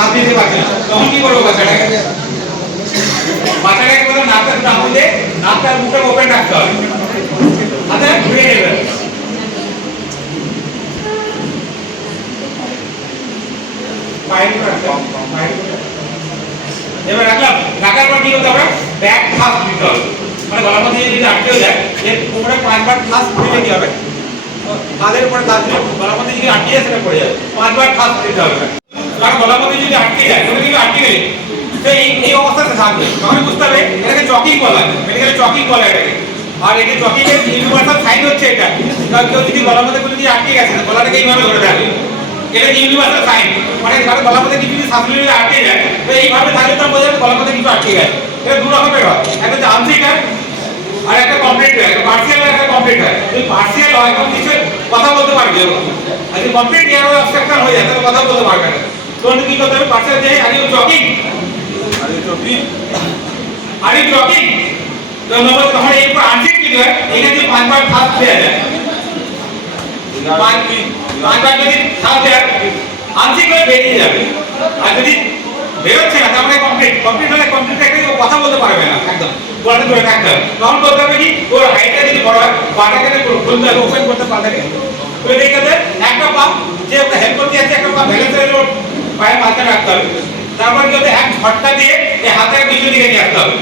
শ্বাস নিতে পারছে না। তখন কি করব বাচ্চাটাকে? বাচ্চাটাকে বলে নাকটা চাপুন দিয়ে নাকটার মুখে ওপেন রাখতে হবে। আচ্ছা ঘুরিয়ে নেবেন। এবার রাখলাম। রাখার পর কি করতে হবে? ব্যাক ফাস্ট দিতে হবে। মানে গলার মধ্যে যদি আটকেও যায়, এর উপরে পাঁচবার ফাস্ট দিলে কি হবে? কাদের উপরে দিলে গলার মধ্যে যদি আটকে যায় পড়ে যাবে। পাঁচবার ফাস্ট দিতে হবে। কারণ গলার মধ্যে যদি আটকে যায় তাহলে কিন্তু আটকে গেলে তো এই অবস্থাতে থাকবে। তখন বুঝতে হবে এটাকে চকিং বলা মেডিকেলে চকিং বলা এটাকে। আর এটি চকিং এর ইউনিভার্সাল সাইন হচ্ছে এটা। কারণ কেউ যদি গলার মধ্যে কোনো যদি আটকে গেছে গলাটাকে এইভাবে ধরে রাখবে। এটা ইউনিভার্সাল সাইন মানে কারও গলার মধ্যে কিছু যদি সাবলিমিনাল আটকে যায়, তো এইভাবে থাকলে তো বোঝা গলার মধ্যে কিছু আটকে গেছে। এটা দু রকমের হয়। একটা হচ্ছে আনসিক হয় আর একটা কমপ্লিট হয়। একটা পার্সিয়াল একটা কমপ্লিট হয়। যদি পার্সিয়াল হয়, তখন কিছু কথা বলতে পারবে। আর যদি কমপ্লিট ইয়ার অবস্ট্রাকশন হয়ে যায়, তাহলে কথা বলতে পারবে না। কি করতে হবে পার্সিয়াল যে are you joking are you joking তো নম্বর তখন এরপর আনসিক কি হয় এখানে যদি পাঁচবার ফাস্ট দেওয়া যায়। পাঁচ পাঁচবার যদি ফাস্ট দেওয়া আনসিক হয়ে বেরিয়ে যাবে। আর যদি বেরোচ্ছে না মানে কমপ্লিট কমপ্লিট হলে কমপ্লিট একটা ও কথা বলতে পারবে না একদম। গলাটা ধরে থাকতে হবে তখন বলতে হবে কি ওর হাইটটা যদি বড় হয় পাটাকে খুলতে হবে ওপেন করতে পাটাকে ওই দেখে একটা পাম্প যে হেল্প করতে যাচ্ছে একটা পাম্প ভেঙে পায়ে মাথা রাখতে হবে। তারপর কি হতে এক ঝটকা দিয়ে এই হাতের পিছন দিকে নিয়ে আসতে হবে।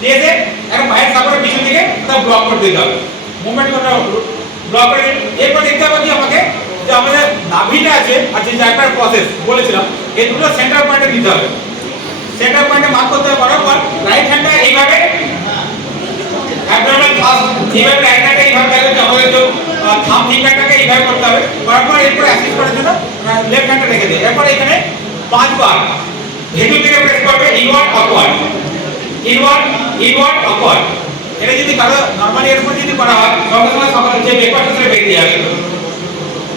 দিয়েছে একটা পায়ের সাপোর্টের পিছন দিকে তা ব্লক করে দিতে হবে। মুভমেন্ট হবে ব্লক করে। এরপর দেখতে হবে কি আমাকে? যে আমাদের নাভিটা আছে, আর যে জায়গাটার প্রসেস বলেছিলাম, এই দুটো সেন্টার পয়েন্টে দিতে হবে। সেন্টার পয়েন্টে মার্ক করতে হবে বরাবর রাইট হ্যান্ডটা এইভাবে অ্যাবডোমেন ফার্স্ট এইভাবে রাইট হ্যান্ডটা এইভাবে থাকবে যে আমাদের যে থাম ফিঙ্গারটাকে এইভাবে করতে হবে। বরাবর এরপর অ্যাসিস্ট করার জন্য লেফট হ্যান্ডটা রেখে দিই। এরপর এখানে পাঁচবার ভেতর থেকে প্রেস করবে inward upward inward inward upward এটা যদি কারও নরমালি এরকম যদি করা হয়, সঙ্গে সঙ্গে সকালে যে ব্রেকফাস্ট সেটা বেরিয়ে যাবে।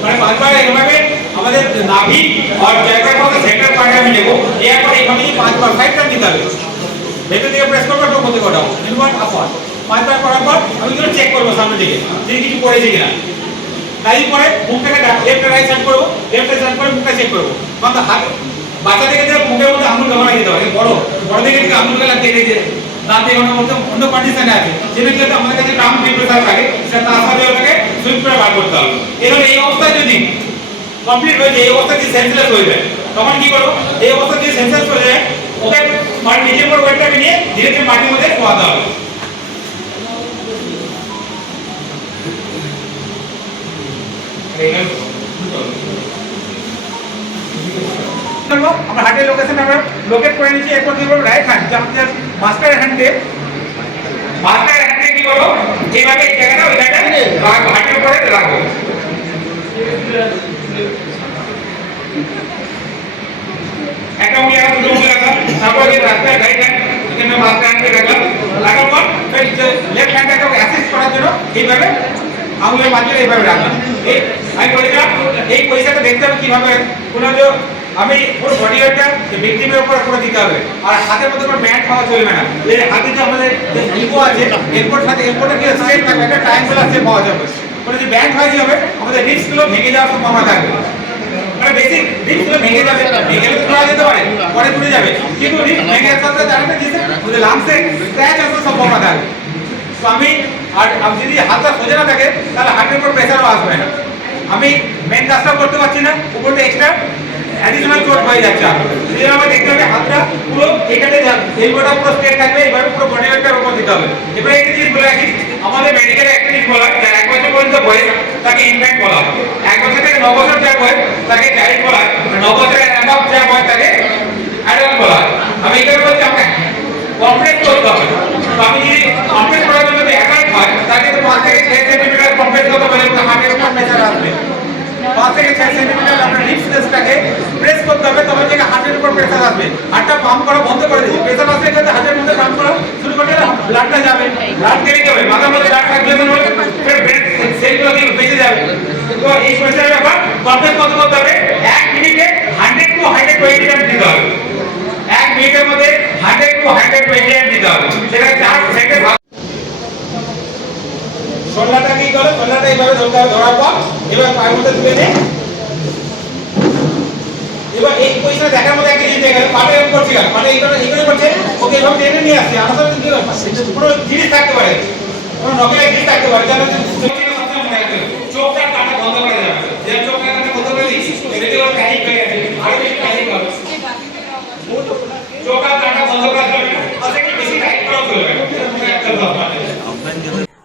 মানে পাঁচবার এভাবে আমাদের নাভি আর জায়গার মধ্যে সেন্টার পয়েন্ট আমি নেব। এরপর এখানে পাঁচবার ফাইভ টাইম দিতে হবে, ভেতর থেকে প্রেস করব একটু মধ্যে কটাও ইনওয়ার্ড আপওয়ার্ড পাঁচবার করার পর আমি কিন্তু চেক করব সামনে দিকে, যদি কিছু পড়েছে কিনা। তাই পরে রাইট সাইড করব সাইড করে মুখটা চেক করব। বাচ্চা মুখের মধ্যে আঙুল বড় বড় আঙুল গেলা মধ্যে অন্য কন্ডিশনে আছে। যেটা আমাদের কাছে টেম্পারেচার থাকে সেটা তার সাথে ওটাকে সুইপ করে বার করতে হবে। এবার এই অবস্থায় যদি কমপ্লিট হয়ে যায়, এই অবস্থা যদি সেন্সলেস হয়ে যায়, তখন কি করব? এই অবস্থা যদি সেন্সলেস হয়ে যায়, ওকে নিজের উপর ওয়েটটাকে নিয়ে ধীরে ধীরে মাটির মধ্যে শোয়াতে হবে। আমরা হার্টের লোকেশন আমরা লোকেট করে নিচ্ছি। এরপর কি করব রাইট হ্যান্ড আমাদের মাস্টার হ্যান্ডে মাস্টার হ্যান্ডে কি করব? এই জায়গাটা, ওই জায়গাটা হার্টের উপরে রাখব। একটা উঠে রাখলাম দুটো রাখলাম তারপর এই রাস্তায় রাইট হ্যান্ড এখানে মাস্টার হ্যান্ডে রাখলাম। রাখার পর লেফট হ্যান্ডটাকে অ্যাসিস্ট করার জন্য এইভাবে আঙুলের মাঝে এইভাবে রাখলাম। এই আমি বলেছিলাম এই পয়সাটা দেখতে হবে কীভাবে। যে, আমি পুরো বডি ওয়েটটা ভিক্টিমের উপর পুরো দিতে হবে। আর হাতের মধ্যে কোনো ব্যান্ড খাওয়া চলবে না। এই হাতে যে আমাদের ইগো আছে, এরপর সাথে এরপরে কি স্ট্রেট থাকবে, একটা ট্রায়াঙ্গুলার শেপ পাওয়া যাবে। মানে যে ব্যান্ড হয় কি হবে আমাদের রিস্কগুলো ভেঙে যাওয়ার সম্ভাবনা থাকবে। মানে বেশি রিস্কগুলো ভেঙে যাবে। ভেঙে গেলে খোলা যেতে পারে, পরে খুলে যাবে। কিন্তু রিস্ক ভেঙে যাওয়ার সাথে জানবে কি আমাদের লাংসে স্ক্র্যাচ আসার সম্ভাবনা থাকবে। তো আমি আর যদি হাতটা সোজা না থাকে, তাহলে হাতের উপর প্রেসারও আসবে না। আমি মেন কাজটা করতে পারছি না, উপরটা এক্সট্রা অ্যাডিশনাল চোট হয়ে যাচ্ছে সেই আমার দেখতে হবে হাতটা পুরো এখানে এলবোটা পুরো স্ট্রেট থাকবে এইভাবে পুরো বডি ওয়েটটার উপর দিতে হবে। এবারে একটা জিনিস বলে রাখি, আমাদের মেডিকেলে একটা জিনিস বলা যার এক বছর পর্যন্ত বয়স তাকে ইনফ্যাক্ট বলা এক বছর থেকে ন বছর যা বয়স, তাকে চাইল্ড বলা ন বছরের অ্যাবাভ যা বয়স, তাকে অ্যাডাল্ট বলা আমি এখানে বলছি, আমাকে কমপ্লিট করতে হবে তো আমি যদি কমপ্লিট করার জন্য যদি অ্যাকাউন্ট হয় তাকে তো পাঁচ থেকে ছয় সেন্টিমিটার কমপ্লিট করতে পারে তো হার্টের উপর প্রেশার আসবে পাঁচ হান্ড্রেড টু হান্ড্রেড দিতে হবে। এক মিনিটের মধ্যে হান্ড্রেড টু টোয়েন্টি দিতে হবে। সেটা কি করে? শোল্লাটা এইভাবে ধরতে হবে, ধরার পর এবার পায়ের তুলে নে। এবার এই পয়সা দেখার মধ্যে একটা জিনিস গেল পাটে এরকম করছি না পাটে এইভাবে এইভাবে করছে, ওকে এভাবে টেনে নিয়ে আসছে। আমার সাথে? কোনো জিনিস থাকতে পারে। কোনো নকলের জিনিস থাকতে পারে। মনে হবে। চোখটা কাটা বন্ধ করে দেওয়া যে চোখটা কাটা বন্ধ করে দিচ্ছি এতে ওর প্যানিক হয়ে গেছে? আরও বেশি প্যানিক হবে। চোখটা কাটা বন্ধ করে দেওয়া আচ্ছা কি বেশি টাইট করা চলবে। না মনে রাখতে হবে আপনাদের।